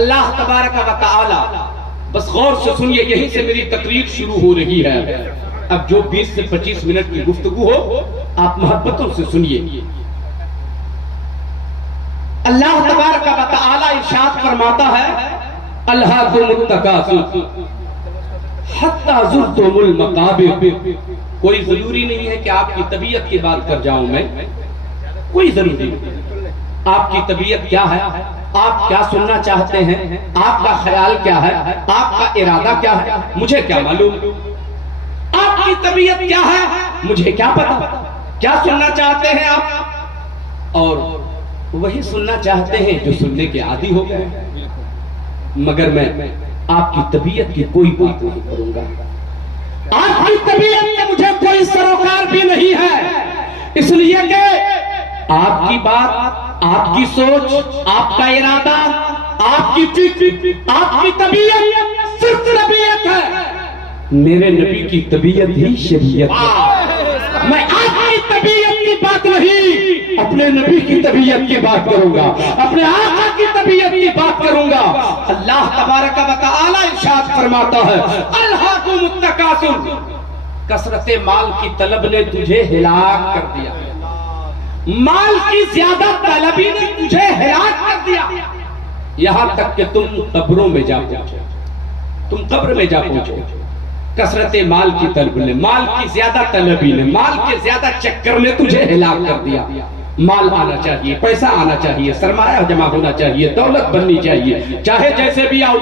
اللہ تبارک و تعالی، بس غور سے سنیے، یہیں سے میری تقریر شروع ہو رہی ہے۔ اب جو 20 سے 25 منٹ کی گفتگو ہو آپ محبتوں سے سنیے۔ اللہ تبارک و تعالی ارشاد فرماتا ہے الہاکم التکاثر حتی زرتم المقابر۔ کوئی ضروری نہیں ہے کہ آپ کی طبیعت کی بات کر جاؤں میں، کوئی ضروری نہیں۔ آپ کی طبیعت کیا ہے، آپ کیا سننا چاہتے ہیں، آپ کا خیال کیا ہے، آپ کا ارادہ کیا ہے، مجھے کیا معلوم؟ آپ کی طبیعت کیا ہے مجھے کیا پتا؟ کیا سننا چاہتے ہیں آپ؟ اور وہی سننا چاہتے ہیں جو سننے کے عادی ہو گئے۔ مگر میں آپ کی طبیعت کی کوئی بات نہیں کروں گا۔ آپ کی طبیعت میں مجھے کوئی سروکار بھی نہیں ہے، اس لیے کہ آپ کی بات، آپ کی سوچ، آپ کا ارادہ، آپ کی فکر، آپ کی طبیعت صرف طبیعت ہے۔ میرے نبی کی طبیعت ہی شریعت ہے۔ میں آپ کی طبیعت کی بات نہیں، اپنے نبی کی طبیعت کی بات کروں گا، اپنے آقا کی طبیعت کی بات کروں گا۔ اللہ تبارک و تعالی ارشاد فرماتا ہے الہاکم التکاثر، کثرت مال کی طلب نے تجھے ہلاک کر دیا، مال کی زیادہ طلبی نے تجھے ہلاک کر دیا، یہاں تک کہ تم قبروں میں جا پہنچے، تم قبر میں جا پہنچے۔ کثرت مال کی طلب نے، مال کی زیادہ طلبی نے، مال کے زیادہ چکر نے تجھے ہلاک کر دیا۔ مال آنا چاہیے، پیسہ آنا چاہیے، سرمایہ جمع ہونا چاہیے، دولت بننی چاہیے، چاہے جیسے بھی آؤ،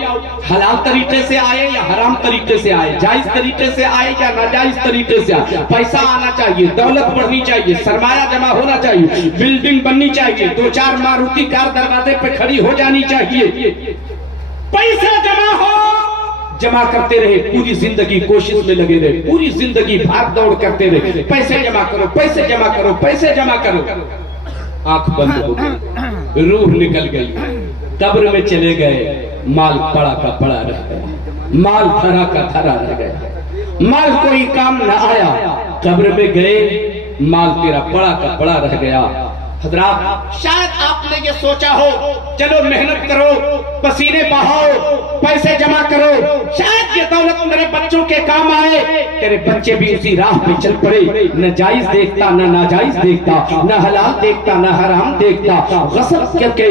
حلال طریقے سے آئے یا حرام طریقے سے آئے، جائز طریقے سے آئے یا ناجائز طریقے سے آئے، پیسہ آنا چاہیے، دولت بڑھنی چاہیے، سرمایہ جمع ہونا چاہیے، بلڈنگ بننی چاہیے، 2-4 ماروتی کار دروازے پہ کھڑی ہو جانی چاہیے، پیسہ جمع ہو، جمع کرتے رہے، پوری زندگی کوشش میں لگے رہے، پوری زندگی بھاگ دوڑ کرتے رہے، پیسے جمع کرو، پیسے جمع کرو، پیسے جمع کرو۔ آنکھ بند ہو گئی، روح نکل گئی، قبر میں چلے گئے، مال پڑا کا پڑا رہ گیا، مال دھرا کا دھرا رہ گیا، مال کوئی کام نہ آیا، قبر میں گئے، مال تیرا پڑا کا پڑا رہ گیا۔ حضرات شاید آپ نے یہ سوچا ہو چلو محنت کرو، پسینے بہاؤ، پیسے جمع کرو، شاید یہ دولت میرے بچوں کے کام آئے، تیرے بچے بھی اسی راہ پہ چل پڑے، نہ جائز دیکھتا نہ ناجائز دیکھتا، نہ حلال دیکھتا نہ حرام دیکھتا، غصب کر کے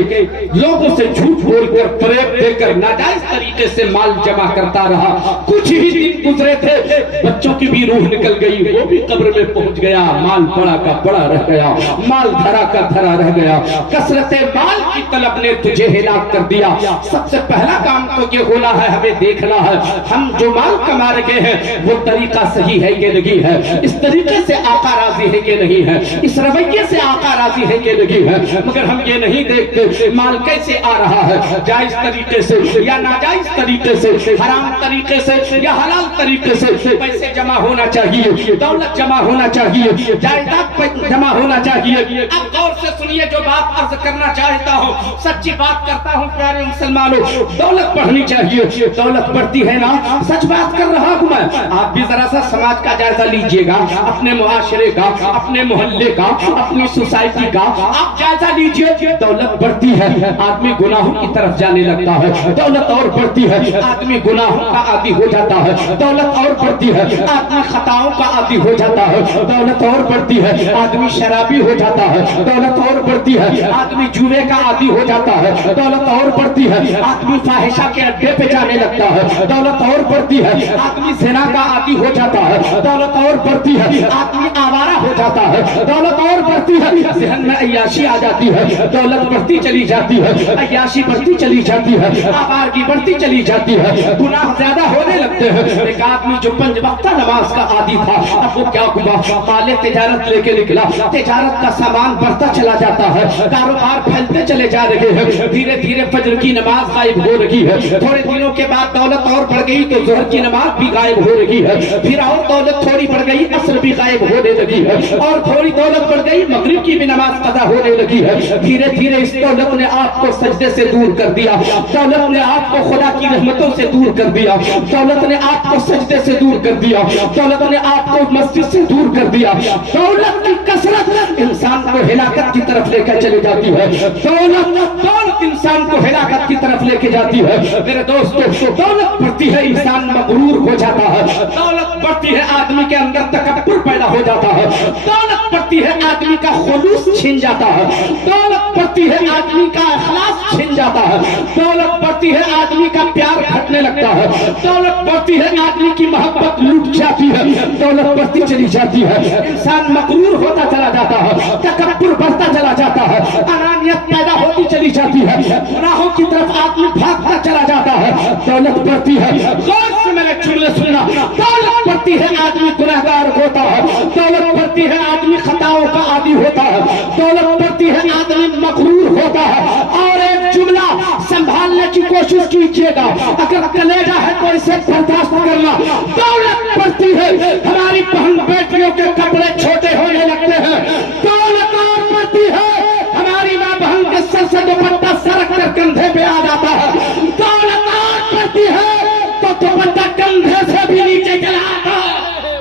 لوگوں سے جھوٹ بول کر فریب دے کر ناجائز طریقے سے مال جمع کرتا رہا۔ کچھ ہی دن گزرے تھے، بچوں کی بھی روح نکل گئی، وہ بھی قبر میں پہنچ گیا، مال پڑا کا پڑا رہ گیا، مال دھرا کا دھرا رہ گیا۔ کثرت مال کی طلب نے تجھے ہلاک کر دیا۔ سب سے پہلا کام تو یہ ہونا ہے، ہمیں دیکھنا ہے ہم جو مال کما رہے ہیں وہ طریقہ صحیح ہے کہ نہیں ہے، اس طریقے سے آقا راضی ہے کہ نہیں ہے، اس رویے سے آقا راضی ہے کہ نہیں ہے۔ مگر ہم یہ نہیں دیکھتے مال کیسے آ رہا ہے، جائز طریقے سے یا ناجائز طریقے سے، حرام طریقے سے یا حلال طریقے سے۔ پیسے جمع ہونا چاہیے، دولت جمع ہونا چاہیے، جائیداد جمع ہونا چاہیے۔ اب غور سے سنیے، جو بات عرض کرنا چاہتا ہوں سچی بات کرتا ہوں پیارے مسلمانوں، دولت بڑھنی چاہیے، دولت بڑھتی ہے نا، سچ بات کر رہا ہوں میں۔ آپ بھی ذرا سا سماج کا جائزہ لیجئے گا، اپنے معاشرے کا، اپنے محلے کا، اپنی سوسائٹی کا آپ جائزہ لیجئے۔ دولت بڑھتی ہے، آدمی گناہوں کی طرف جانے لگتا ہے، دولت اور بڑھتی ہے، آدمی گناہوں کا عادی ہو جاتا ہے، دولت اور بڑھتی ہے، آدمی خطاؤں کا عادی ہو جاتا ہے، دولت اور بڑھتی ہے، آدمی شرابی ہو جاتا ہے، دولت اور بڑھتی ہے، آدمی جوے کا عادی ہو جاتا ہے، دولت اور بڑھتی ہے، آدمی فاحشہ کے اڈے پہ جانے لگتا ہے، دولت اور بڑھتی ہے، آدمی زنا کا عادی ہو جاتا ہے، دولت اور بڑھتی ہے، آدمی آوارہ ہو جاتا ہے، دولت اور بڑھتی ہے، ذہن میں عیاشی آ جاتی ہے، دولت بڑھتی چلی جاتی ہے، عیاشی بڑھتی چلی جاتی ہے، آوارگی بڑھتی چلی جاتی ہے، گناہ زیادہ ہونے لگتے ہیں۔ ایک آدمی جو 5 وقتہ نماز کا عادی تھا، اب وہ کیا ہوا، مال تجارت لے کے نکلا، تجارت کا سامان بڑھتا چلا جاتا ہے، کاروبار پھیلتے چلے جا رہے ہیں، دھیرے دھیرے فجر کی نماز غائب ہو رہی ہے، تھوڑے دنوں کے بعد دولت اور بڑھ گئی تو ظہر کی نماز بھی غائب ہو رہی ہے، پھر اور دولت تھوڑی بڑھ گئی، عصر بھی غائب ہونے لگی ہے، اور تھوڑی دولت بڑھ گئی، مغرب کی بھی نماز قضا ہونے لگی ہے۔ دھیرے دھیرے اس دولت نے آپ کو سجدے سے دور کر دیا، دولت نے آپ کو خدا کی رحمتوں سے دور کر دیا، دولت نے آپ کو سجدے سے دور کر دیا، دولت نے آپ کو مسجد سے دور کر دیا۔ دولت کی کثرت انسان کو ہلاکت کی طرف لے کر چلی جاتی ہے، دولت انسان کو ہلاکت کی طرف لے کے جاتی ہے۔ میرے دوستو، دولت بڑھتی ہے انسان مغرور ہو جاتا ہے، دولت بڑھتی ہے آدمی کے اندر تکبر پیدا ہو جاتا ہے، دولت بڑھتی ہے آدمی کا خلوص چھن جاتا ہے، دولت بڑھتی ہے آدمی کا اخلاص چھن جاتا ہے، دولت بڑھتی ہے آدمی کا پیار گھٹنے لگتا ہے، دولت بڑھتی ہے آدمی کی محبت لٹ جاتی ہے، دولت بڑھتی چلی جاتی ہے، انسان مغرور ہوتا چلا جاتا ہے، تکبر بڑھتا چلا جاتا ہے، انانیت پیدا ہوتی چلی جاتی ہے، گناہوں کی طرف آدمی بھاگتا چلا جاتا ہے۔ دولت بڑھتی ہے، غور سے میں نے جملے سننا، دولت بڑھتی ہے آدمی گنہگار ہوتا ہے، دولت بڑھتی ہے آدمی خطاؤں کا عادی ہوتا ہے، دولت بڑھتی ہے آدمی مغرور ہوتا ہے۔ اور ایک جملہ سنبھالنے کی کوشش کیجیے گا، اگر کلیجہ ہے تو اسے برداشت کرنا، دولت بڑھتی ہے ہماری بہن بیٹیوں کے کپڑے چھوٹے ہونے لگتے ہیں، دولت اور بڑھتی ہے ہماری ماں بہن کے سر سے دوپٹہ سرک کر کندھے پہ آ جاتا ہے، دولت اور بڑھتی ہے تو دوپٹہ کندھے سے بھی نیچے چلا آتا ہے۔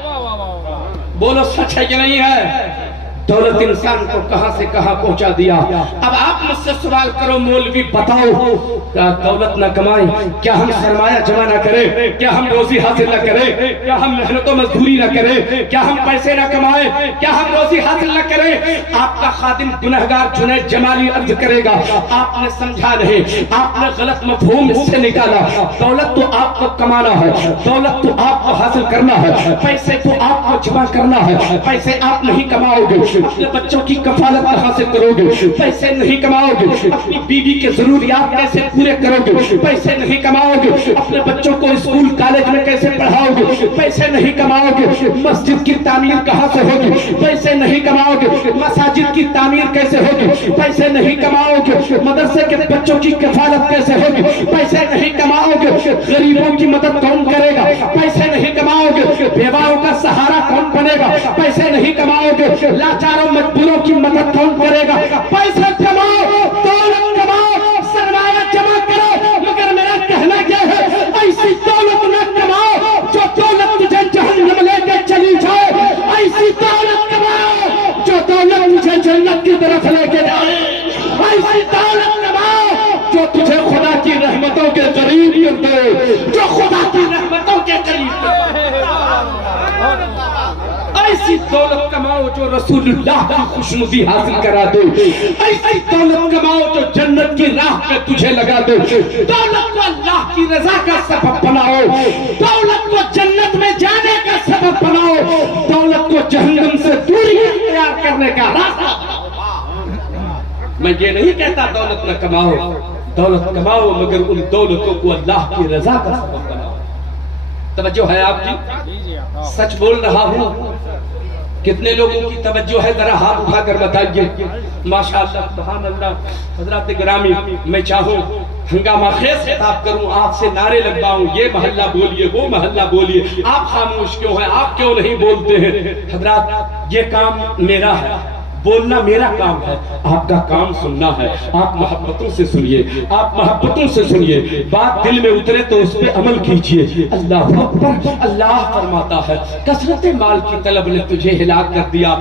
بولو سچ ہے کہ نہیں ہے؟ دولت انسان کو کہاں سے کہاں پہنچا دیا۔ اب آپ مجھ سے سوال کرو مولوی بتاؤ، کیا دولت نہ کمائیں؟ کیا ہم سرمایہ جمع نہ کریں؟ کیا ہم روزی حاصل نہ کریں؟ کیا ہم محنت و مزدوری نہ کریں؟ کیا ہم پیسے نہ کمائیں؟ کیا ہم روزی حاصل نہ کریں؟ آپ کا خادم گنہگار جنید جمالی عرض کرے گا، آپ نے سمجھا نہیں، آپ نے غلط مفہوم اس سے نکالا۔ دولت تو آپ کو کمانا ہے، دولت تو آپ کو حاصل کرنا ہے، پیسے تو آپ کو جمع کرنا ہے، پیسے آپ نہیں کماؤ گے، اپنے بچوں کی کفالت کہاں سے کرو گے؟ پیسے نہیں کماؤ گے، اپنی بیوی کے ضروریات کیسے پورے کرو گے؟ پیسے نہیں کماؤ گے، اپنے بچوں کو اسکول کالج میں کیسے پڑھاؤ گے؟ پیسے نہیں کماؤ گے، مسجد کی تعمیر کہاں سے ہوگی؟ پیسے نہیں کماؤ گے، مساجد کی تعمیر کیسے ہوگی؟ پیسے نہیں کماؤ گے، مدرسے کے بچوں کی کفالت کیسے ہوگی؟ پیسے نہیں کماؤ گے، غریبوں کی مدد کون کرے گا؟ پیسے نہیں کماؤ گے، بیواؤں کا سہارا کون بنے گا؟ پیسے نہیں کماؤ گے، لاچاروں مجبوروں کی مدد کون کرے گا؟ پیسے کماؤ، دولت کماؤ، سرمایہ جمع کرو، مگر میرا کہنا کیا ہے، ایسی دولت نہ کماؤ جو دولت تجھے جہنم لے کے چلی جائے، ایسی دولت کماؤ جو دولت تجھے جنت کی طرف لے کے جائے، ایسی دولت کماؤ جو تجھے خدا کی رحمتوں کے قریب کر دے، جو خدا کی رحمتوں کے قریب کر دے۔ ایسی دولت کماؤ جو رسول اللہ کی خوشنودی حاصل کرا دے، ایسی دولت کماؤ جو جنت کی راہ پہ تجھے لگا دے، دولت کو اللہ کی رضا کا سبب بناؤ، دولت کو جنت میں جانے کا سبب بناؤ، دولت کو جہنم سے دوری اختیار کرنے کا راستہ بناؤ۔ میں یہ نہیں کہتا دولت نہ کماؤ، دولت کماؤ مگر ان دولتوں کو اللہ کی رضا کا سبب بناؤ۔ توجہ ہے آپ کی؟ سچ بول رہا ہوں؟ کتنے لوگوں کی توجہ ہے؟ ذرا ہاتھ اٹھا کر بتائیے۔ ماشاءاللہ، سبحان اللہ۔ حضرات گرامی، میں چاہوں ہنگامہ خیز خطاب کروں، آپ سے نعرے لگواؤں، یہ محلہ بولیے، وہ محلہ بولیے، آپ خاموش کیوں ہیں؟ آپ کیوں نہیں بولتے ہیں؟ حضرات، یہ کام میرا ہے، بولنا میرا کام ہے، آپ کا کام سننا ہے۔ آپ محبتوں سے سنیے، آپ محبتوں سے سنیے، بات دل میں اترے تو اس پہ عمل کیجئے۔ اللہ اکبر۔ اللہ فرماتا ہے، کثرت مال کی طلب نے تجھے ہلاک کر دیا۔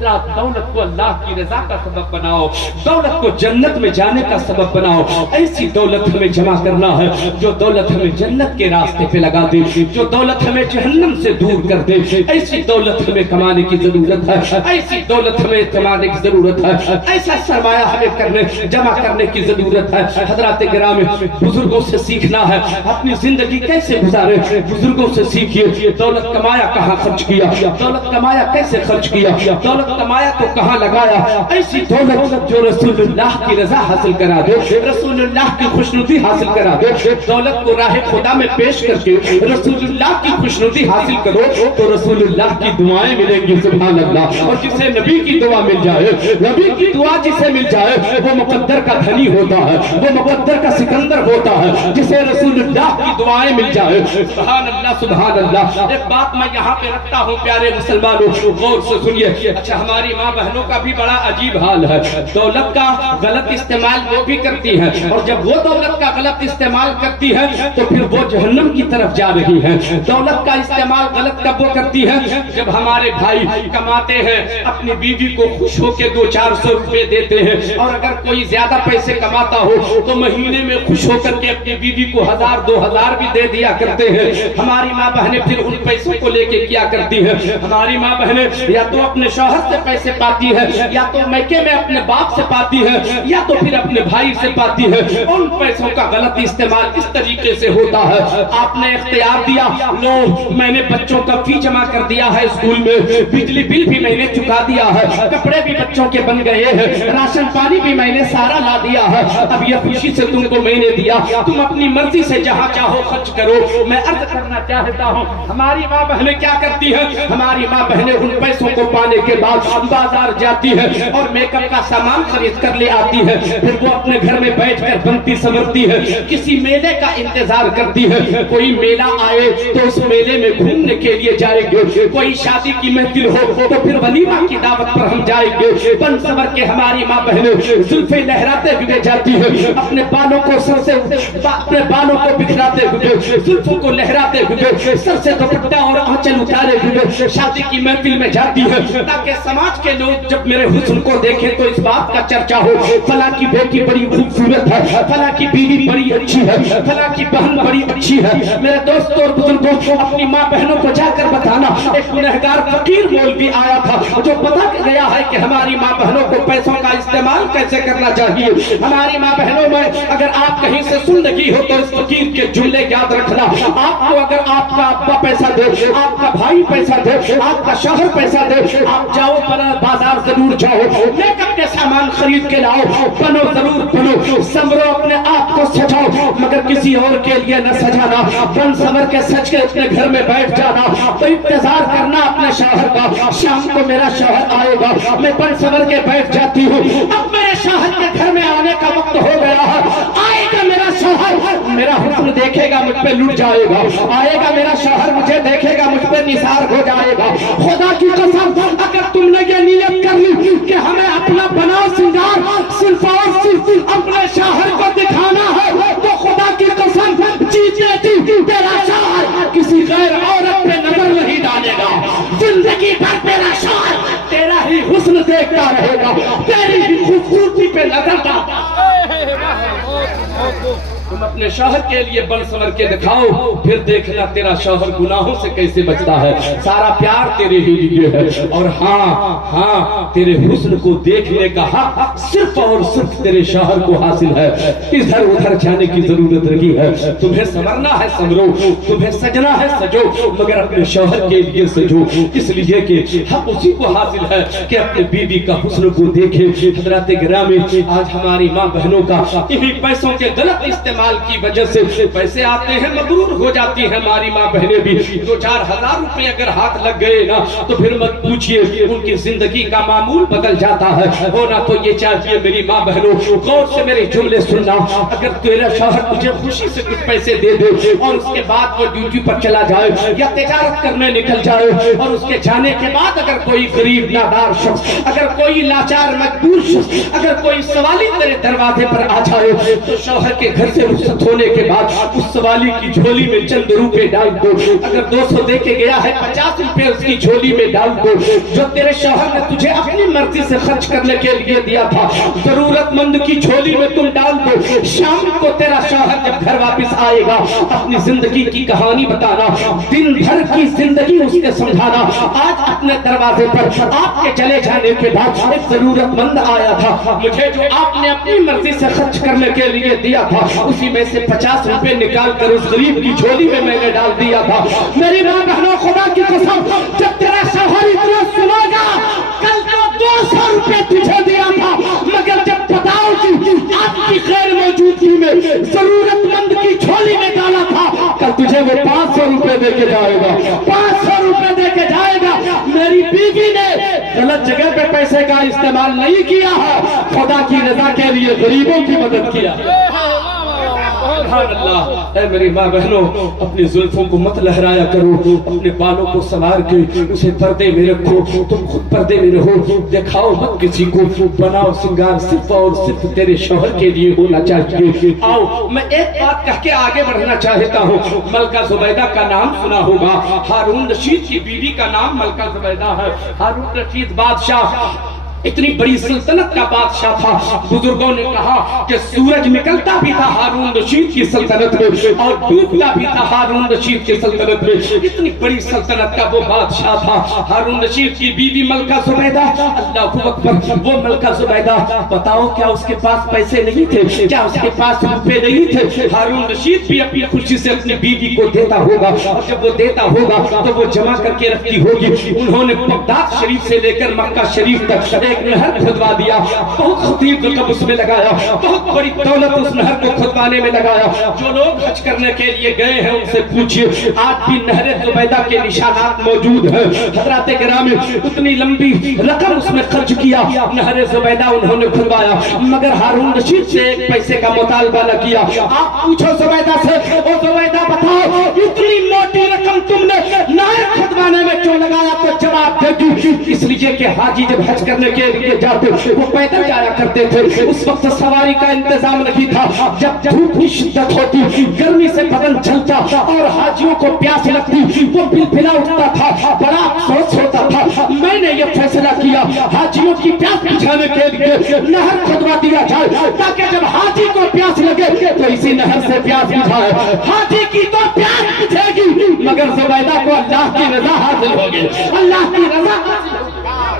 دولت کو اللہ کی رضا کا سبب بناؤ، دولت کو جنت میں جانے کا سبب بناؤ۔ ایسی دولت ہمیں جمع کرنا ہے جو دولت ہمیں جنت کے راستے پہ لگا دے، جو دولت ہمیں جہنم سے دور کر دے۔ ایسی دولت ہمیں کمانے کی ضرورت ہے، ایسی دولت ہمیں کمانے کی ضرورت ہے، ایسا سرمایہ ہمیں جمع کرنے کی ضرورت ہے۔ حضرات گرامی، بزرگوں سے سیکھنا ہے اپنی زندگی کیسے گزارے، بزرگوں سے سیکھیے۔ دولت کمایا کہاں خرچ کیا، دولت کمایا کیسے خرچ کیا، دولت کمایا تو کہاں لگایا۔ ایسی دولت جو رسول اللہ کی رضا حاصل کرا دے، رسول اللہ کی خوشنودی حاصل کرا دے، دولت کو راہ خدا میں پیش کر کے رسول اللہ کی خوشنودی حاصل کرو تو رسول اللہ کی دعائیں ملیں گی۔ سبحان اللہ۔ اور جسے نبی کی دعا مل جائے، نبی کی دعا جسے مل جائے، وہ مقدر کا دھنی ہوتا ہے، وہ مقدر کا سکندر ہوتا ہے۔ جسے رسول اللہ کی دعائیں مل جائے، سبحان اللہ، سبحان اللہ۔ ایک بات میں یہاں پہ رکھتا ہوں پیارے مسلمانوں، غور سے سنیے۔ اچھا ہماری ماں بہنوں کا بھی بڑا عجیب حال ہے، دولت کا غلط استعمال وہ بھی کرتی ہے، اور جب وہ دولت کا غلط استعمال کرتی ہے تو پھر وہ جہنم کی طرف جا رہی ہے۔ دولت کا استعمال غلط کب وہ کرتی ہے؟ جب ہمارے بھائی کماتے ہیں، اپنی بیوی کو خوش ہو کے 200-400 روپے دیتے ہیں، اور اگر کوئی زیادہ پیسے کماتا ہو تو مہینے میں خوش ہو کر کے اپنی بیوی کو 1000-2000 بھی دے دیا کرتے ہیں۔ ہماری ماں بہنیں پھر ان پیسوں کو لے کے کیا کرتی ہیں؟ ہماری ماں بہنیں یا تو اپنے شوہر سے پیسے پاتی ہے، یا تو میکے میں اپنے باپ سے پاتی ہے، یا تو پھر اپنے بھائی سے پاتی ہے۔ ان پیسوں کا غلط استعمال اس طریقے سے ہوتا ہے، آپ نے اختیار دیا، لو میں نے بچوں کا فی جمع کر دیا ہے اسکول میں، بجلی بل بھی میں نے چکا دیا ہے، کپڑے بھی بچوں کے بن گئے ہیں، راشن پانی بھی میں نے سارا لا دیا ہے، اب یہ خوشی سے تم کو میں نے دیا، تم اپنی مرضی سے جہاں چاہو خرچ کرو۔ میں عرض کرنا چاہتا ہوں ہماری ماں بہنیں کیا کرتی ہیں؟ ہماری ماں بہنیں ان پیسوں کو پانے کے بعد بازار جاتی ہے اور میک اپ کا سامان خرید کر لے آتی ہے، پھر وہ اپنے گھر میں بیٹھ کر بنتی سنورتی ہے، کسی میلے کا انتظار کرتی ہے، کوئی میلہ آئے تو اس میلے میں گھومنے کے لیے جائیں گے، کوئی شادی کی محفل ہو تو پھر ولیمہ کی دعوت پر ہم جائیں گے۔ بن سنور کے ہماری ماں بہنیں زلفیں لہراتے ہوئے جاتی ہے، اپنے بالوں کو سر سے اپنے بالوں کو بکھراتے ہوئے، زلفوں کو لہراتے ہوئے، سر سے دوپٹہ اور آنچل اتارے ہوئے شادی کی محفل میں جاتی ہے، تاکہ سماج کے لوگ جب میرے حسن کو دیکھیں تو اس بات کا چرچا ہو، فلاں کی بیٹی بڑی خوبصورت ہے، فلاں کی بیوی بڑی اچھی ہے، فلاں کی بہن بڑی اچھی ہے۔ میرے دوستوں اور بزرگوں، اپنی ماں بہنوں کو جا کر بتانا، ایک گنہگار فقیر مولوی آیا تھا جو بتا کے گیا ہے کہ ہماری ماں بہنوں کو پیسوں کا استعمال کیسے کرنا چاہیے۔ ہماری ماں بہنوں میں اگر آپ کہیں سے سن لگی ہو تو اس فقیر کے جملے یاد رکھنا، آپ کو اگر آپ کا ابا پیسہ دے، آپ کا بھائی پیسہ دے، آپ کا شوہر پیسہ دے، آپ جاؤ بازار ضرور جاؤ، میک اپ کے سامان خرید کے لاؤ، بنو ضرور بنو، سنورو اپنے آپ کو سجاؤ، مگر کسی اور کے لیے نہ سجانا، بن سنور کے سج کے اپنے گھر میں بیٹھ جانا، تو انتظار کرنا اپنے شوہر کا، شام کو میرا شوہر آئے گا، میں بن سنور کے بیٹھ جاتی ہوں، اب میرے شوہر کے گھر میں آنے کا وقت ہو گیا ہے، آئے گا میرا شوہر، میرا حسن دیکھے گا مجھ پہ لٹ جائے گا، آئے گا میرا شوہر مجھے دیکھے گا مجھ پہ نثار ہو جائے گا۔ خدا کی قسم اگر تم نے یہ نیت کر لی کہ ہمیں اپنا بنا سنگار صرف اور صرف اپنے شوہر کو دکھانا ہے، تو خدا کی قسم جیتے جی تیرا شوہر کسی غیر عورت پہ نظر نہیں ڈالے گا، زندگی بھر تیرا شوہر تیرا ہی حسن دیکھتا رہے گا، تیری ہی خوبصورتی پہ نظر ڈالتا۔ تم اپنے شوہر کے لیے بن سنور کے دکھاؤ، پھر دیکھنا تیرا شوہر گناہوں سے کیسے بچتا ہے، سارا پیار تیرے ہی لیے ہے، اور ہاں تیرے حسن کو دیکھنے کا حق صرف اور صرف تیرے شوہر کو حاصل ہے، ادھر ادھر جانے کی ضرورت نہیں ہے۔ تمہیں سنورنا ہے سنورو، تمہیں سجنا ہے سجو، مگر اپنے شوہر کے لیے سجو، اس لیے کہ حق اسی کو حاصل ہے کہ اپنے بیوی کا حسن کو دیکھے۔ حضرات گرامی، آج ہماری ماں بہنوں کا انہی پیسوں کے غلط استعمال کی وجہ سے پیسے آتے ہیں، مغرور ہو جاتی ہیں ہماری ماں بہنیں بھی، 2-4 ہزار روپے اگر ہاتھ لگ گئے نا تو پھر مت پوچھئے ان کی زندگی کا معمول بدل جاتا ہے۔ ہونا تو یہ چاہیے میری ماں بہنوں، غور سے میرے جملے سننا، اگر تیرا شوہر تجھے خوشی سے کچھ پیسے دے دے اور اس کے بعد وہ ڈیوٹی پر چلا جائے یا تجارت کرنے نکل جائے، اور اس کے جانے کے بعد اگر کوئی غریب نادار شخص، اگر کوئی لاچار مجبور شخص، اگر کوئی سوالی تیرے دروازے پر آ جائے تو شوہر کے گھر سے رخصت ہونے کے بعد اس سوالی کی جھولی میں چند روپے ڈال دو، اگر 200 دے کے گیا ہے 50 روپے اس کی جھولی میں ڈال دو، جو تیرے شوہر نے تجھے اپنی مرضی سے خرچ کرنے کے لیے دیا تھا ضرورت مند کی جھولی میں تم ڈال دو۔ شام کو تیرا شوہر جب گھر واپس آئے گا اپنی زندگی کی کہانی بتانا، دن بھر کی زندگی اس کے سمجھانا، آج اپنے دروازے پر آپ کے چلے جانے کے بعد ایک ضرورت مند آیا تھا، مجھے جو آپ نے اپنی مرضی سے خرچ کرنے کے لیے دیا تھا اسی میں سے 50 روپے نکال کر اس غریب کی جھولی میں نے ڈال دیا تھا۔ میری ماں بہنوں، خدا کی قسم جب تیرا شوہر اتنا سنا گا، کل تو 200 روپے تجھے دیا تھا، مگر جب بتاؤ کہ آپ کی غیر موجودگی میں ضرورت مند کی جھولی میں ڈالا تھا، کل تجھے وہ 500 روپے دے کے جائے گا، 500 روپے دے کے جائے گا۔ میری بیوی نے غلط جگہ پہ پیسے کا استعمال نہیں کیا ہے، خدا کی رضا کے لیے غریبوں کی مدد کیا۔ سبحان اللہ۔ اے میری ماں بہنوں، اپنی زلفوں کو مت لہرایا کرو، اپنے بالوں کو سنوار کے اسے پردے میں رکھو، تم خود پردے میں رہو، دکھاؤ مت کسی کو، بناؤ سنگار صرف اور صرف تیرے شوہر کے لیے ہونا چاہیے۔ آؤ میں ایک بات کہہ کے آگے بڑھنا چاہتا ہوں۔ ملکہ زبیدہ کا نام سنا ہوگا، ہارون رشید کی بیوی کا نام ملکہ زبیدہ ہے۔ ہارون رشید بادشاہ اتنی بڑی سلطنت کا بادشاہ تھا، بزرگوں نے کہا کہ سورج نکلتا بھی تھا ہارون رشید کی سلطنت میں اور ڈوبتا بھی تھا ہارون رشید کی سلطنت میں، اتنی بڑی سلطنت کا وہ بادشاہ تھا۔ ہارون رشید کی بیوی ملکہ زبیدہ، اللہ اکبر، وہ ملکہ زبیدہ، بتاؤ کیا اس کے پاس پیسے نہیں تھے؟ کیا اس کے پاس روپے نہیں تھے؟ ہارون رشید بھی اپنی خوشی سے اپنی بیوی کو دیتا ہوگا، اور جب وہ دیتا ہوگا تو وہ جمع کر کے رکھتی ہوگی۔ انہوں نے بغداد شریف سے لے کر مکہ شریف تک ایک نہر کھدوا دیا، بہت خطیر رقم اس میں لگایا، بہت بڑی دولت اس نہر کو کھدوانے میں لگایا۔ جو لوگ حج کرنے کے لیے گئے ہیں ان سے پوچھئے، آج بھی نہر زبیدہ کے نشانات موجود ہیں۔ حضرات گرامی، اتنی لمبی رقم اس میں خرچ کیا، نہر زبیدہ انہوں نے کھدوایا، مگر ہارون رشید سے ایک پیسے کا مطالبہ نہ کیا۔ آپ پوچھو زبیدہ سے، او زبیدہ بتاؤ اتنی موٹی رقم تم نے نہر کھدوانے میں کیوں لگایا؟ تو جواب دے دی، اس لیے کہ حاجی جب حج کرنے کے لیے جاتے وہ پیدل جایا کرتے تھے، اس وقت سواری کا انتظام نہیں تھا، جب دھوپ کی شدت ہوتی، گرمی سے بدن جلتا اور حاجیوں کو پیاس لگتی، وہ پھلا اٹھتا تھا، بڑا افسوس ہوتا تھا۔ میں نے یہ فیصلہ کیا حاجیوں کی پیاس بجھانے کے لیے نہر کھدوا دیا جائے، تاکہ جب حاجی کو پیاس لگے تو اسی نہر سے پیاس بجھائے۔ حاجی کی تو پیاس بجھے گی مگر زبیدہ کو اللہ کی رضا حاصل ہوگی، اللہ کی رضا حاصل ہوگی۔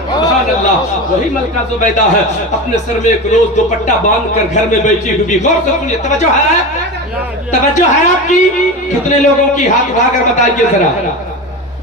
سبحان اللہ، وہی ملکہ زبیدہ ہے، اپنے سر میں ایک روز دوپٹہ باندھ کر گھر میں بیٹھی ہوئی۔ غور سے سنیے، توجہ ہے آپ کی؟ کتنے لوگوں کی ہاتھ اٹھا کر بتائیے ذرا۔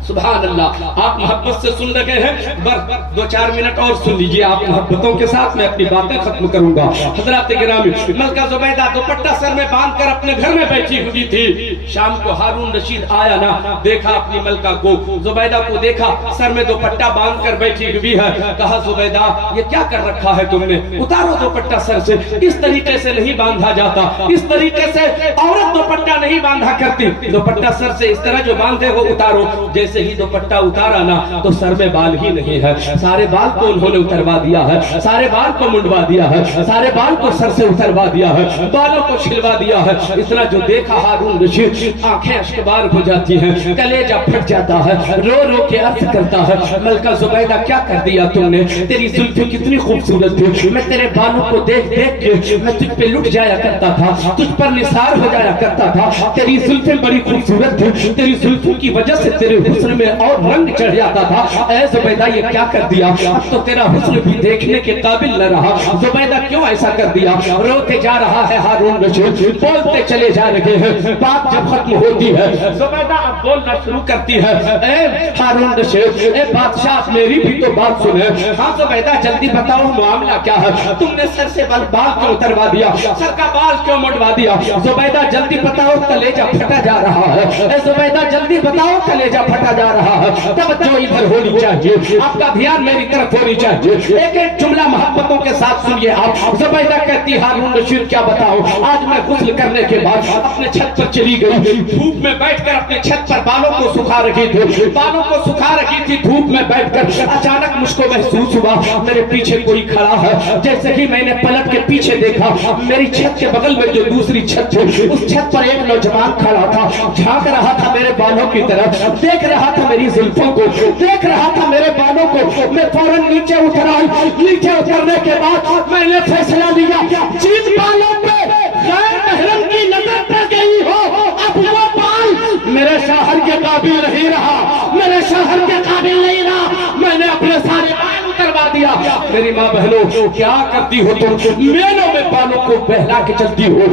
سبحان اللہ، آپ محبت سے سن رہے ہیں، بس 2-4 منٹ اور سن لیجئے آپ محبتوں کے ساتھ، میں اپنی باتیں ختم کروں گا۔ حضرات گرامی، ملکہ زبیدہ دوپٹہ سر میں باندھ کر اپنے گھر میں بیٹھی ہوئی تھی۔ شام کو ہارون رشید آیا نا، دیکھا اپنی ملکہ کو، زبیدہ کو دیکھا سر میں دوپٹہ باندھ کر بیٹھی ہوئی ہے، کہا زبیدہ یہ کیا کر رکھا ہے تم نے؟ اتارو دوپٹہ سر سے، اس طریقے سے نہیں باندھا جاتا، اس طریقے سے عورت دوپٹہ نہیں باندھا کرتی، دوپٹہ سر سے اس طرح جو باندھے وہ اتارو۔ جیسے ہی دوپٹہ اتارا نا تو سر میں بال ہی نہیں ہے، سارے بال کو انہوں نے اتروا دیا ہے، سارے بال کو منڈوا دیا ہے، سارے بال کو سر سے اتروا دیا ہے، بالوں کو چھلوا دیا ہے۔ اتنا جو دیکھا ہارون رشید، آنکھیں اشکبار ہو جاتی ہیں، کلیجہ پھٹ جاتا ہے، رو رو کے عرض کرتا ہے، ملکہ زبیدہ کیا کر دیا تم نے؟ تیری زلفیں کتنی خوبصورت تھی، میں تیرے بالوں کو دیکھ دیکھ کے میں تجھ پہ لٹ جایا کرتا تھا، تجھ پر نثار ہو جایا کرتا تھا، تیری زلفیں بڑی خوبصورت تھی، تیری زلفوں کی وجہ سے تیرے حسن میں اور رنگ چڑھ جاتا تھا۔ اے زبیدہ یہ کیا کر دیا؟ اب تو تیرا حسن بھی دیکھنے کے قابل نہ رہا، زبیدہ کیوں ایسا کر دیا؟ روتے جا رہا ہے ہارون رشید، بولتے چلے جا رہے ہیں، بات جب ختم ہوتی ہے زبیدہ اب بولنا شروع کرتی ہے، اے ہارون رشید، اے بادشاہ میری بھی تو بات سنے۔ ہاں زبیدہ جلدی بتاؤ معاملہ کیا ہے؟ تم نے سر سے بال کیوں اتروا دیا؟ سر کا بال کیوں منڈوا دیا؟ زبیدہ جلدی بتاؤ، کلیجہ پھٹا جا رہا ہے۔ اے زبیدہ جلدی بتاؤ، کلیجہ پھٹا جا رہا ہے۔ توجہ ادھر ہونی چاہیے، آپ کا دھیان میری طرف ہونی چاہیے۔ ایک ایک جملہ محبتوں کے ساتھ سنیے آپ۔ زبیدہ کہتی ہارون رشید کیا بتاؤ، آج میں غسل کرنے کے بعد اپنے چھت پر چلی گئی، دھوپ میں بیٹھ کر اپنے چھت پر بالوں کو سکھا رہی تھی، بالوں کو سکھا رہی تھی دھوپ میں بیٹھ کر، اچانک مجھ کو محسوس ہوا میرے پیچھے کوئی کھڑا ہے۔ جیسے ہی میں نے پلٹ کے پیچھے دیکھا، میری چھت کے بغل میں جو دوسری چھت تھی اس چھت پر ایک نوجوان کھڑا تھا، جھانک رہا تھا میرے بالوں کی طرف، دیکھ رہا تھا میری زلفوں کو، دیکھ رہا تھا میرے بالوں کو۔ میں فوراً نیچے اتر آئی، نیچے اترنے کے بعد میں نے فیصلہ لیا، جن بالوں پہ غیر محرم کی نظر پڑ گئی ہو، اب وہ بال میرے شوہر کے قابل نہیں رہا، میرے شوہر کے قابل نہیں رہا، میں نے اپنے سارے بال اتروا دیا۔ میری ماں بہنوں کیا کرتی ہو تم؟ میلوں میں بالوں کو بہلا کے چلتی ہو،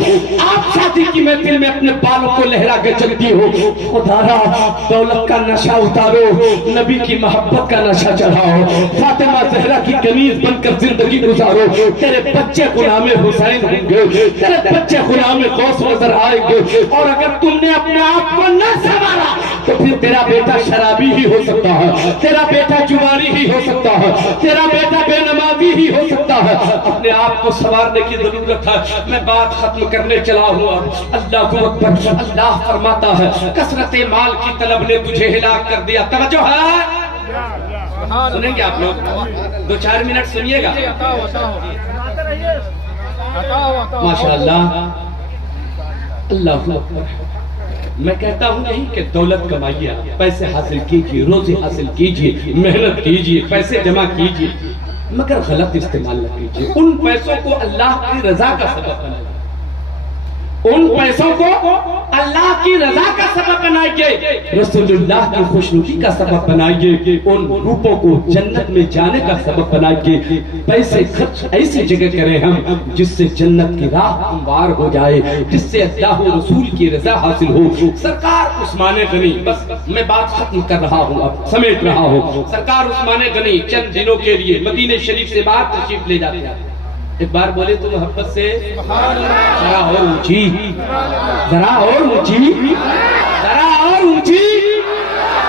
آپ شادی کی محفل میں اپنے بالوں کو لہرا کے چلتی ہو۔ خدا را دولت کا نشہ اتارو، نبی کی محبت کا نشہ چڑھاؤ، فاطمہ زہرا کی کنیز بن کر زندگی گزارو، تیرے بچے غلام حسین ہوں گے، تیرے بچے غلام غوث نظر آئیں گے۔ اور اگر تم نے اپنے آپ کو نہ سنبھالا تو پھر تیرا بیٹا شرابی ہی ہو سکتا ہے، تیرا بیٹا جواری ہی ہو سکتا ہے، تیرا بیٹا بے نمازی ہی ہو سکتا ہے۔ اپنے آپ کو سنوارنے کی ضرورت ہے۔ میں بات ختم کرنے چلا ہوا۔ اللہ اکبر، اللہ فرماتا ہے کثرت مال کی طلب نے تجھے ہلاک کر دیا۔ توجہ ہے؟ سنیں گے آپ لوگ؟ 2-4 منٹ سنیے گا۔ ماشاءاللہ، اللہ اکبر۔ میں کہتا ہوں نہیں کہ دولت کمائیے، پیسے حاصل کیجئے، روزی حاصل کیجئے، محنت کیجئے، پیسے جمع کیجئے، مگر غلط استعمال نہ کیجئے۔ ان پیسوں کو اللہ کی رضا کا سبب بنائیے، ان پیسوں کو اللہ کی رضا کا سبب بنائیے، رسول اللہ کی خوشنودی کا سبب بنائیے، ان روپوں کو جنت میں جانے کا سبب بنائیے۔ پیسے خرچ ایسی جگہ کریں ہم جس سے جنت کی راہ ہموار ہو جائے، جس سے اللہ و رسول کی رضا حاصل ہو۔ سرکار عثمان غنی، بس میں بات ختم کر رہا ہوں، اب سمیٹ رہا ہوں۔ سرکار عثمان غنی چند دنوں کے لیے مدینہ شریف سے باہر تشریف لے جاتے ہیں۔ ایک بار بولے تو محبت سے ذرا اور اونچی، ذرا اور اونچی، ذرا اور اونچی،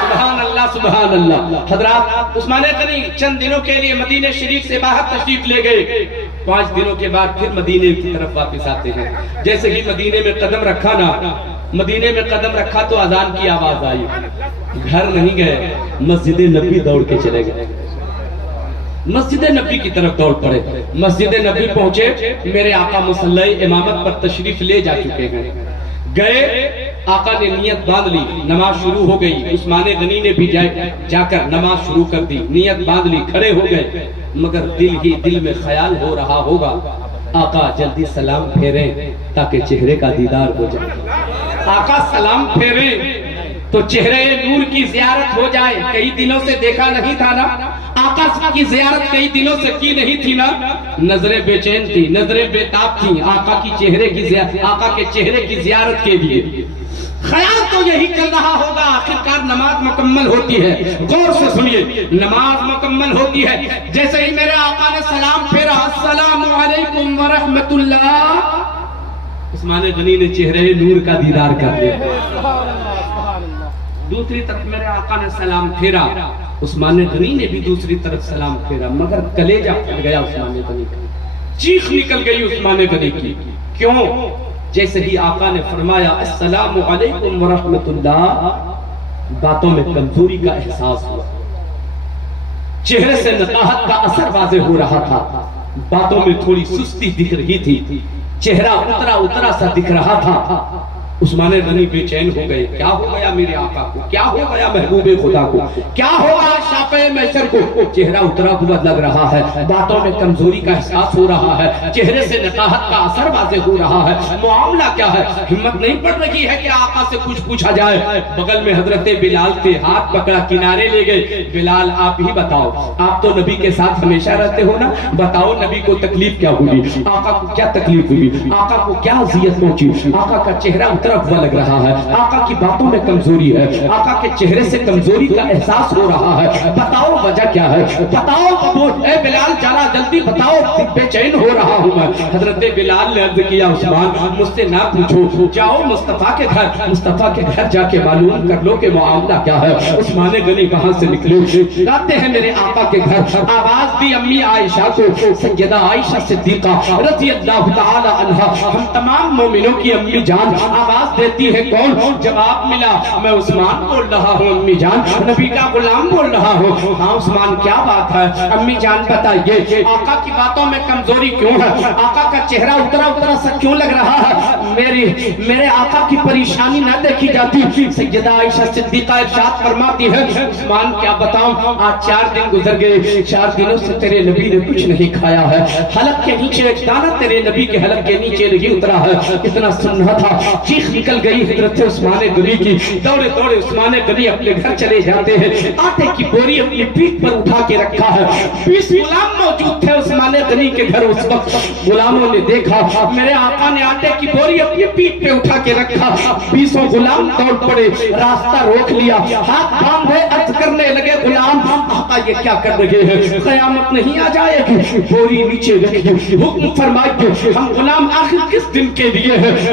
سبحان اللہ سبحان اللہ۔ حضرات عثمان غنی چند دنوں کے لیے مدینہ شریف سے باہر تشریف لے گئے۔ 5 دنوں کے بعد پھر مدینے کی طرف واپس آتے ہیں۔ جیسے ہی مدینے میں قدم رکھا نا، مدینے میں قدم رکھا تو اذان کی آواز آئی۔ گھر نہیں گئے، مسجد نبی دوڑ کے چلے گئے، مسجد نبی کی طرف دوڑ پڑے۔ مسجد نبی پہنچے، میرے آقا مصلی امامت پر تشریف لے جا چکے ہیں۔ گئے، آقا نے نیت باندھ لی، نماز شروع ہو گئی۔ عثمان غنی نے بھی جا کر نماز شروع کر دی، نیت باندھ لی، کھڑے ہو گئے، مگر دل میں خیال ہو رہا ہوگا آقا جلدی سلام پھیریں تاکہ چہرے کا دیدار ہو جائے۔ آقا سلام پھیریں تو چہرے نور کی زیارت ہو جائے۔ کئی دنوں سے دیکھا نہیں تھا نا آقا کی زیارت، کئی دنوں سے کی نہیں تھی نا، نظریں بے چین تھی، نظریں بے تاب تھی آقا کے چہرے کی زیارت کے لیے۔ خیال تو یہی چل رہا ہوگا، آخرکار نماز مکمل ہوتی ہے۔ غور سے سنیے، نماز مکمل ہوتی ہے، جیسے ہی میرے آقا نے سلام پھیرا، السلام علیکم ورحمت اللہ، عثمان غنی نے چہرے نور کا دیدار کر لیا۔ دوسری طرف میرے آقا نے سلام پھیرا، عثمان غنی نے بھی دوسری طرف سلام پھیرا، مگر کلیجہ پھٹ گیا عثمان غنی کا، چیخ نکل گئی عثمان غنی کی۔ کیوں؟ جیسے ہی آقا نے فرمایا السلام علیکم ورحمت اللہ، باتوں میں کمزوری کا احساس ہوا، چہرے سے نقاہت کا اثر واضح ہو رہا تھا، باتوں میں تھوڑی سستی دکھ رہی تھی، چہرہ اترا سا دکھ رہا تھا۔ عثمان غنی بے چین ہو گئے، کیا ہو گیا میرے آقا کو، کیا ہو گیا محبوب خدا کو، کیا ہو گیا شافع محشر کو؟ چہرہ اترا ہوا لگ رہا ہے، باتوں میں کمزوری کا احساس ہو رہا ہے، چہرے سے نقاہت کا اثر واضح ہو رہا ہے، معاملہ کیا ہے؟ ہمت نہیں پڑ رہی ہے کہ آقا سے کچھ پوچھا جائے۔ بغل میں حضرت بلال تھے، ہاتھ پکڑا، کنارے لے گئے، بلال آپ ہی بتاؤ، آپ تو نبی کے ساتھ ہمیشہ رہتے ہو نا، بتاؤ نبی کو تکلیف کیا ہوئی، آقا کو کیا تکلیف ہوئی، آقا کو کیا اذیت پہنچی؟ آقا کا چہرہ ہوا لگ رہا ہے، آقا کی باتوں میں کمزوری ہے، آقا کے چہرے سے کمزوری کا احساس ہو رہا ہے، بتاؤ وجہ کیا ہے، بتاؤ اے بلال ذرا جلدی بتاؤ، بے چین ہو رہا ہوں میں۔ حضرت بلال نے عرض کیا عثمان مجھ سے نہ پوچھو، جاؤ مصطفیٰ کے گھر جا کے معلوم کر لو کہ معاملہ کیا ہے۔ عثمان غنی وہاں سے نکلے، جاتے ہیں میرے آقا کے گھر، آواز دی امی عائشہ کو، سیدہ عائشہ صدیقہ رضی اللہ تعالی عنہا، ہم تمام مومنوں کی امی جان، آواز دیتی ہے کون؟ جواب ملا میں عثمان بول رہا ہوں امی جان، نبی کا غلام بول رہا ہوں۔ ہاں عثمان کیا بات ہے امی جان بتائیے، آقا کی باتوں میں کمزوری کیوں ہے، آقا کا چہرہ اترا سا کیوں لگ رہا ہے، میرے آقا کی پریشانی نہ دیکھی جاتی؟ سیدہ عائشہ صدیقہ ارشاد فرماتی ہے عثمان کیا بتاؤں، آج 4 دن گزر گئے، 4 دنوں سے تیرے نبی نے کچھ نہیں کھایا ہے، حلق کے نیچے ایک دانہ تیرے نبی کے حلق کے نیچے نہیں اترا ہے، اتنا سننا تھا۔ چیخ نکل گئی حضرت عثمان غنی کی، دوڑے عثمان غنی اپنے گھر چلے جاتے ہیں، آٹے کی بوری اپنی پیٹھ پر اٹھا کے رکھا ہے، 20 غلام موجود تھے عثمان غنی کے گھر اس وقت۔ غلاموں نے دیکھا میرے آقا نے آٹے کی بوری اپنی پیٹھ پہ اٹھا کے رکھا، 20 غلام دوڑ پڑے، راستہ روک لیا، ہاتھ باندھے عرض کرنے لگے غلام آقا یہ کیا کر رہے ہیں، قیامت نہیں آ جائے گی، بوری نیچے رکھیے، حکم فرمائیے، ہم غلام آخر کس دن کے لیے ہیں،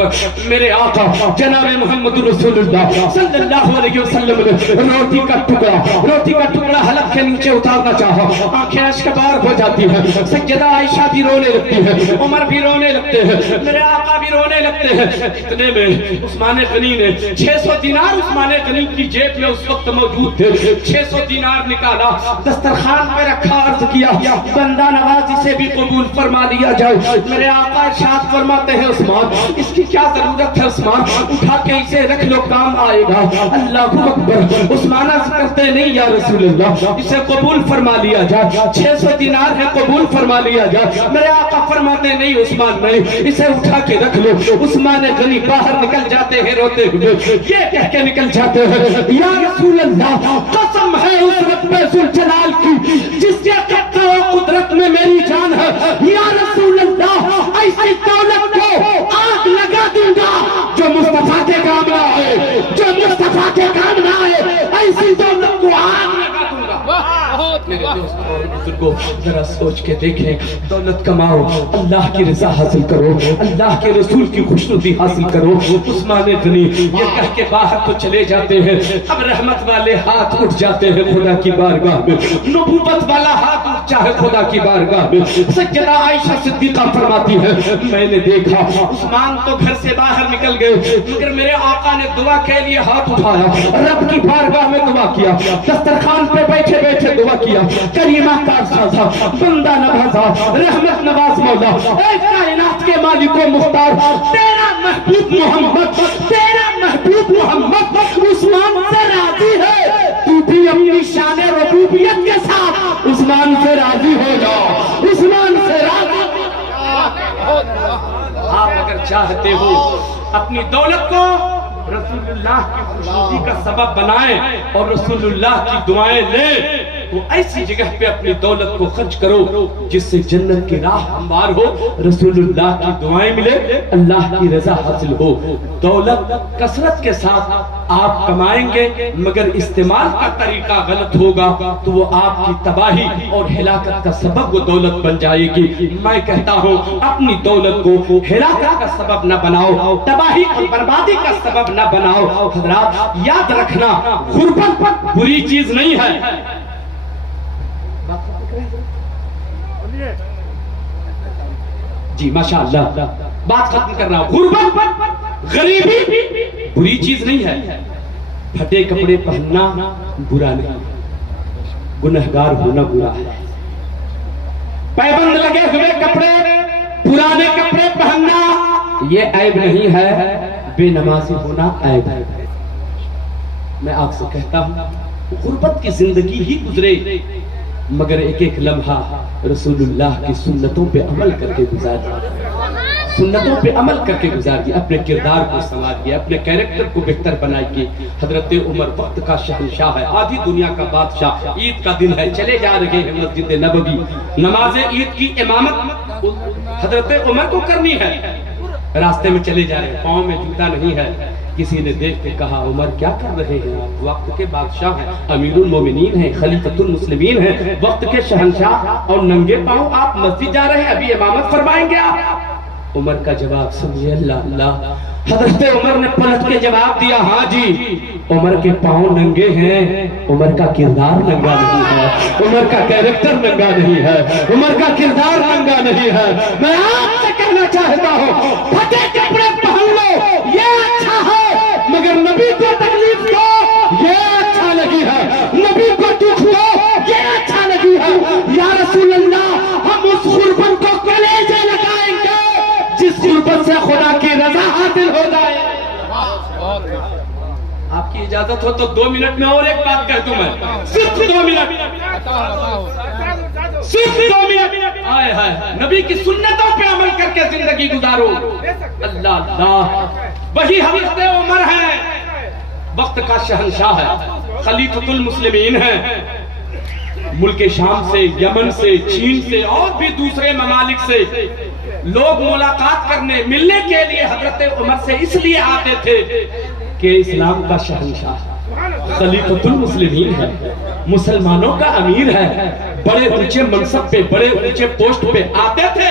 اکبر. میرے آقا جناب محمد رسول اللہ صلی اللہ علیہ وسلم نے روٹی کا ٹکڑا حلق کے نیچے اتارنا چاہا. آنکھیں اشکبار ہو جاتی ہیں. سیدہ عائشہ بھی رونے لگتی ہے, عمر بھی رونے لگتے ہیں, میرے آقا بھی رونے لگتے ہیں. اتنے میں عثمان غنی نے 600 دینار عثمان غنی کی جیب میں اس وقت موجود تھے. 600 دینار نکالا, دسترخوان پہ رکھا, عرض کیا بندہ نواز اسے بھی قبول فرما لیا جائے. میرے آقا ارشاد فرماتے ہیں عثمان اس کی کیا ضرورت ہے عثمان, اٹھا کے اسے رکھ لو کام آئے گا. اللہ اکبر. عثمان عرض کرتے نہیں یا رسول اللہ اسے قبول فرما لیا جائے, 600 دینار ہے قبول فرما لیا جائے. میرے آقا فرماتے نہیں عثمان نہیں, اسے اٹھا کے رکھ لو. عثمان غنی باہر نکل جاتے ہیں روتے ہوئے, یہ کہہ کے نکل جاتے ہیں یا رسول اللہ قسم ہے اس رب ذوالجلال کی جس کے قبضہ و قدرت میں میری جان ہے, یا رسول اللہ ایسی دولت کو آگ لگا دوں گا جو مصطفیٰ کے کام نہ آئے, جو مصطفیٰ کے کام نہ آئے, ایسی دولت کو آگ لگا دوں گا. میرے دوستوں اور بزرگوں ذرا سوچ کے دیکھیں, دولت کماؤ, اللہ کی رضا حاصل کرو, اللہ کے رسول کی خوشنودی حاصل کرو. عثمان غنی یہ کہہ کے باہر تو چلے جاتے ہیں, اب رحمت والے ہاتھ اٹھ جاتے ہیں خدا کی بارگاہ میں, نبوت والا ہاتھ اٹھ جائے خدا کی بارگاہ میں. سیدہ عائشہ صدیقہ فرماتی ہے میں نے دیکھا عثمان تو گھر سے باہر نکل گئے, مگر میرے آقا نے دعا کے لیے ہاتھ اٹھایا, رب کی بارگاہ میں دعا کیا, دسترخوان پہ بیٹھے بیٹھے دعا کیا, کریمہ کارسازا, بندہ نوازا, رحمت نواز مولا, اے کائنات کے مالک و مختار, تیرا محبوب محمد, تیرا محبوب محمد عثمان سے راضی ہے, تو بھی اپنی شان ربوبیت کے ساتھ عثمان سے راضی ہو جاؤ, عثمان سے راضی. آپ اگر چاہتے ہو اپنی دولت کو رسول اللہ کی خوشنودی کا سبب بنائیں اور رسول اللہ کی دعائیں لیں, تو ایسی جگہ پہ اپنی دولت کو خرچ کرو جس سے جنت کی راہ ہموار ہو, رسول اللہ کی دعائیں ملے, اللہ کی رضا حاصل ہو. دولت کثرت کے ساتھ آپ کمائیں گے مگر استعمال کا طریقہ غلط ہوگا تو وہ آپ کی تباہی اور ہلاکت کا سبب وہ دولت بن جائے گی. میں کہتا ہوں اپنی دولت کو ہلاکت کا سبب نہ بناؤ, تباہی اور بربادی کا سبب نہ بناؤ. حضرات یاد رکھنا غربت بری چیز نہیں ہے. جی ماشاءاللہ بات ختم کر رہا ہوں. غربت غریبی بری چیز نہیں ہے, پھٹے کپڑے پہننا برا نہیں, گنہگار ہونا برا ہے. پیبند لگے ہوئے کپڑے, پرانے کپڑے پہننا یہ عیب نہیں ہے, بے نمازی ہونا عیب ہے. میں آپ سے کہتا ہوں غربت کی زندگی ہی گزرے مگر ایک ایک لمحہ رسول اللہ کی سنتوں پہ عمل کر کے گزار دیا, سنتوں پہ عمل کر کے گزار دیا, اپنے کردار کو سنوار دیا, اپنے کیریکٹر کو بہتر بنائیے. حضرت عمر وقت کا شہنشاہ ہے, آدھی دنیا کا بادشاہ, عید کا دن ہے, چلے جا رہے ہیں مسجد نبوی, نماز عید کی امامت حضرت عمر کو کرنی ہے. راستے میں چلے جا رہے ہیں, پاؤں میں جوتا نہیں ہے, کسی نے دیکھ کے کہا عمر کیا کر رہے ہیں آپ, وقت کے بادشاہ ہیں, امیر المومنین ہیں, خلیفۃ المسلمین ہیں, وقت کے شہنشاہ, اور ننگے پاؤں آپ مسجد جا رہے ہیں, ابھی امامت فرمائیں گے آپ. عمر کا جواب سنیے, اللہ اللہ. حضرت عمر نے پلٹ کے جواب دیا ہاں جی, عمر کے پاؤں ننگے ہیں, عمر کا کردار ننگا نہیں ہے, عمر کا کیریکٹر ننگا نہیں ہے, عمر کا کردار ننگا نہیں ہے. میں آپ سے کہنا چاہتا ہوں پھٹے کپڑے پہن لو یہ اچھا ہے مگر نبی کو تکلیف دو یہ اچھا نہیں ہے, نبی کو دکھ دو یہ اچھا نہیں ہے. یا رسول اللہ ہم اس غربت کو کلیجے لگائیں گے جس غربت سے خدا کی رضا حاصل ہو جائے. آپ کی اجازت ہو تو 2 منٹ میں اور ایک بات کہہ دوں, میں صرف 2 منٹ, صرف 2 منٹ. آئے ہائے, نبی کی سنتوں پہ عمل کر کے زندگی گزارو. اللہ اللہ. وہی حضرت عمر ہے, وقت کا شہنشاہ ہے, خلیفۃ المسلمین ہے, ملک شام سے, یمن سے, چین سے اور بھی دوسرے ممالک سے لوگ ملاقات کرنے ملنے کے لیے حضرت عمر سے اس لیے آتے تھے کہ اسلام کا شہنشاہ خلیفۃ المسلمین ہے, مسلمانوں کا امیر ہے, بڑے اونچے منصب پہ, بڑے اونچے پوسٹ پہ آتے تھے.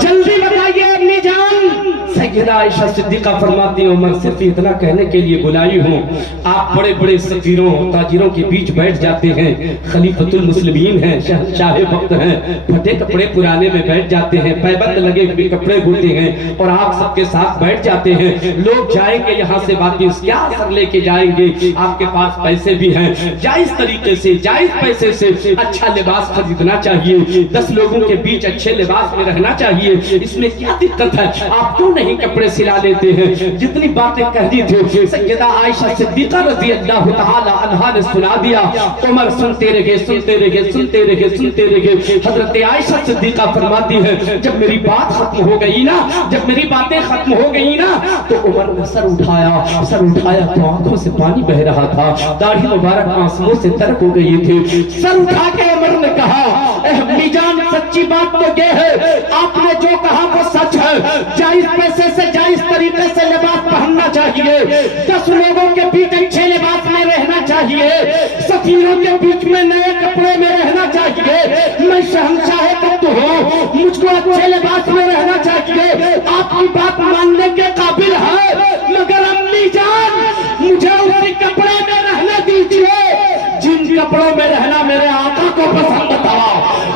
جلدی بتائیے امی جان۔ سیدہ عائشہ صدیقہ فرماتی ہیں عمر صرف اتنا کہنے کے لیے بلائی ہوں، آپ بڑے بڑے سفیروں تاجروں کے بیچ بیٹھ جاتے ہیں، خلیفۃ المسلمین ہیں، شہنشاہ وقت ہیں، پھٹے کپڑے پرانے میں بیٹھ جاتے ہیں، پیبند لگے ہوئے کپڑے ہوتے ہیں اور آپ سب کے ساتھ بیٹھ جاتے ہیں۔ لوگ جائیں گے یہاں سے باتیں کیا اثر لے کے جائیں گے، آپ کے پاس پیسے بھی ہیں، جائز طریقے سے جائز پیسے سے اچھا لباس خریدنا چاہیے، 10 لوگوں کے بیچ اچھے لباس میں رہنا چاہیے، اس میں کیا دقت ہے؟ آپ کیوں نہیں کپڑے سلا لیتے ہیں؟ جتنی باتیں کہنی تھی سیدہ عائشہ صدیقہ رضی اللہ تعالی عنہا نے سنا دیا۔ عمر سنتے رہے سنتے رہے سنتے رہے سنتے رہے۔ حضرت عائشہ صدیقہ فرماتی ہے جب میری بات ختم ہو گئی نا، جب میری باتیں ختم ہو گئی نا، تو عمر نے سر اٹھایا تو آنکھوں سے پانی بہ رہا تھا، داڑھی مبارک آنسوؤں سے ترک ہو گئی تھی۔ سر اٹھا کے عمر نے کہا اے امی جان سچی بات تو یہ ہے آپ نے جو کہا وہ سچ ہے، جائز پیسے سے جائز طریقے سے لباس پہننا چاہیے، 10 لوگوں کے بیچ اچھے لباس میں رہنا چاہیے، سفیروں کے بیچ میں نئے کپڑے میں رہنا چاہیے، میں شہنشاہ وقت ہوں، مجھ کو اچھے لباس میں رہنا چاہیے، آپ کی بات ماننے کے قابل ہے، مگر امی جان مجھے اسی کپڑے میں رہنے دیجیے جن کپڑوں میں رہنا میرے آقا کو پسند تھا،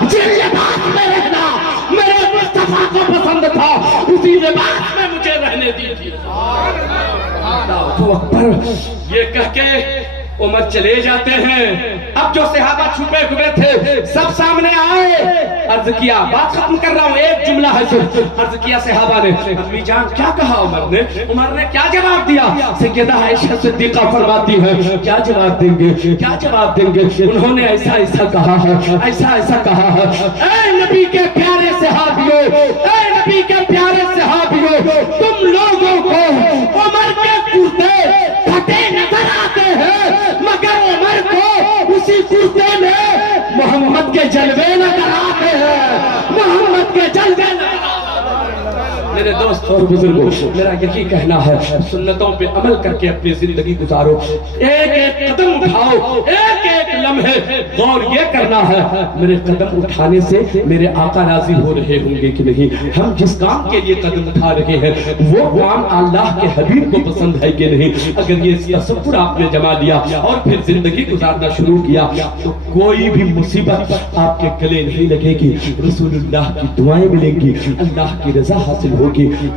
جن لباس میں رہنا میرے مصطفیٰ کو پسند تھا، اسی لباس میں مجھے رہنے دیجیے۔ اللہ اکبر یہ کہہ کے عمر چلے جاتے ہیں۔ اب جو صحابہ چھپے ہوئے تھے سب سامنے آئے، عرض کیا بات ختم کر رہا ہوں ایک جملہ ہے صرف، عرض کیا صحابہ نے امی جان کیا کہا عمر نے کیا جواب دیا؟ سیدہ عائشہ صدیقہ فرماتی ہے کیا جواب دیں گے کیا جواب دیں گے؟ انہوں نے ایسا ایسا کہا ہے، ایسا ایسا کہا ہے۔ اے نبی کے پیارے صحابیوں، اے نبی کے پیارے صحابیوں، تم لوگوں کو عمر کے کرتے پھٹے نظر آتے ہیں مگر عمر کو اسی کرتے میں محمد کے جلوے نظر آتے ہیں، محمد کے جلوے نظر آتے ہیں۔ میرے دوست اور بزرگوں میرا یہی کہنا ہے سنتوں پہ عمل کر کے اپنی زندگی گزارو، ایک ایک قدم اٹھاؤ، ایک ایک لمحے غور یہ کرنا ہے میرے قدم اٹھانے سے میرے آقا راضی ہو رہے ہوں گے کہ نہیں، ہم جس کام کے لیے قدم اٹھا رہے ہیں وہ کام اللہ کے حبیب کو پسند ہے کہ نہیں۔ اگر یہ تصور آپ نے جما لیا اور پھر زندگی گزارنا شروع کیا تو کوئی بھی مصیبت آپ کے گلے نہیں لگے گی، رسول اللہ کی دعائیں ملیں گی، اللہ کی رضا حاصل ہوگی۔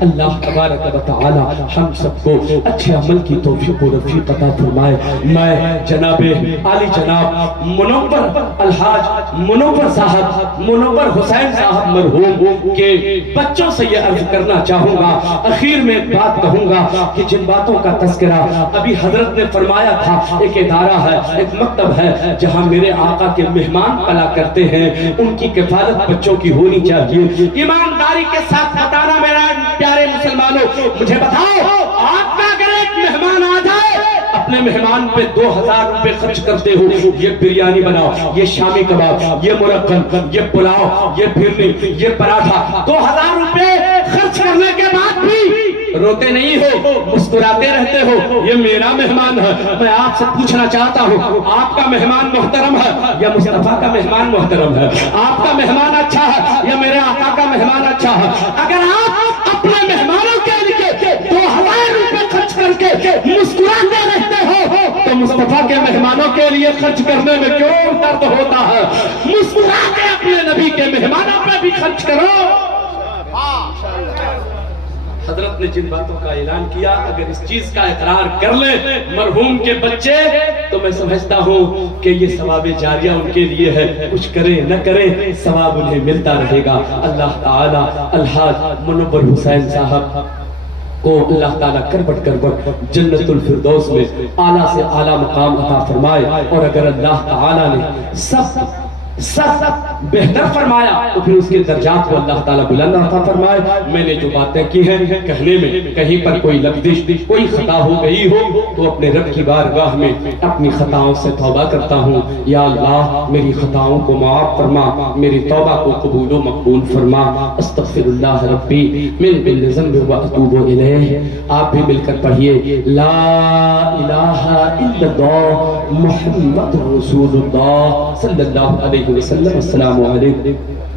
اللہ تبارک و تعالی ہم سب کو اچھے عمل کی توفیق و رفیق عطا فرمائے۔ میں جناب عالی جناب منور الحاج منور صاحب منور حسین صاحب مرحوم کے بچوں سے یہ عرض کرنا چاہوں گا، اخیر میں ایک بات کہوں گا کہ جن باتوں کا تذکرہ ابھی حضرت نے فرمایا تھا، ایک ادارہ ہے، ایک مکتب ہے جہاں میرے آقا کے مہمان پلا کرتے ہیں، ان کی کفالت بچوں کی ہونی چاہیے۔ ایمانداری کے ساتھ بتانا میرا پیارے مسلمانوں، مجھے بتاؤ آپ کا اگر ایک مہمان آ جائے اپنے مہمان پہ 2000 روپے خرچ کرتے ہو، یہ بریانی بناؤ، یہ شامی کباب، یہ مرقن، یہ پلاؤ، یہ پھرنی، یہ پراٹھا، 2000 روپے خرچ کرنے کے بعد بھی روتے نہیں ہو، مسکراتے رہتے ہو، یہ میرا مہمان ہے۔ میں آپ سے پوچھنا چاہتا ہوں آپ کا مہمان محترم ہے یا مصطفیٰ کا مہمان محترم ہے؟ آپ کا مہمان اچھا ہے یا میرے آقا کا مہمان اچھا ہے؟ اگر آپ اپنے مہمانوں کے لیے 2000 روپے خرچ کر کے مسکراتے رہتے ہو تو مصطفیٰ کے مہمانوں کے لیے خرچ کرنے میں کیوں درد ہوتا ہے؟ مسکرا کے اپنے نبی کے مہمانوں پہ بھی خرچ کرو۔ حضرت نے جن باتوں کا اعلان کیا اگر اس چیز کا اقرار کر لیں مرحوم کے بچے تو میں سمجھتا ہوں کہ یہ ثواب جاریہ ان کے لیے ہے، کچھ کریں نہ کریں ثواب انہیں ملتا رہے گا۔ اللہ تعالی الحاج منور حسین صاحب کو اللہ تعالیٰ کربٹ کربٹ جنت الفردوس میں اعلیٰ سے اعلیٰ مقام عطا فرمائے، اور اگر اللہ تعالیٰ نے سب بہتر فرمایا تو پھر اس کے درجات کو اللہ تعالیٰ بلند عطا فرمائے۔ میں نے جو باتیں کی ہیں کہنے میں کہیں پر کوئی لغزش کوئی خطا ہو گئی ہو تو اپنے رب کی بارگاہ میں اپنی خطاؤں سے توبہ کرتا ہوں، یا اللہ میری خطاؤں کو معاف فرما، میری توبہ کو قبول و مقبول فرما۔ استغفر اللہ ربی من کل ذنب و اتوب الیہ۔ آپ بھی مل کر پڑھیے لا الہ الا اللہ محمد رسول اللہ صلی اللہ علیہ وسلم۔ السلام علیکم۔